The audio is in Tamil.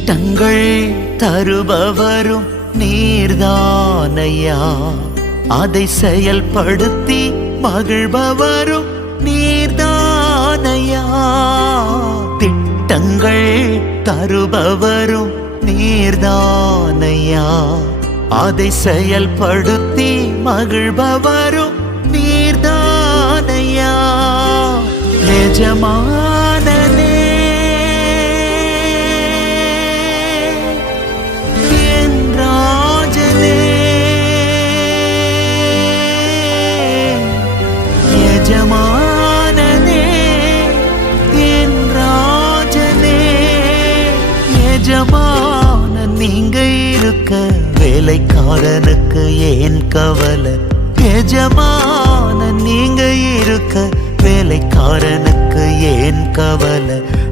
திட்டங்கள் தருபவரும் நீர்தானையா, அதை செயல்படுத்தி மகிழ்பவரும் நீர்தானையா. திட்டங்கள் தருபவரும் நீர்தானையா, அதை செயல்படுத்தி மகிழ்பவரும் நீர்தானையா. எஜமானனே என் ராஜனே, எஜமானனே என் ராஜனே. எஜமானன் நீங்க இருக்க வேலைக்காரனுக்கு ஏன் கவலை? எஜமானன் நீங்க இருக்க வேலைக்காரனுக்கு ஏன் கவலை?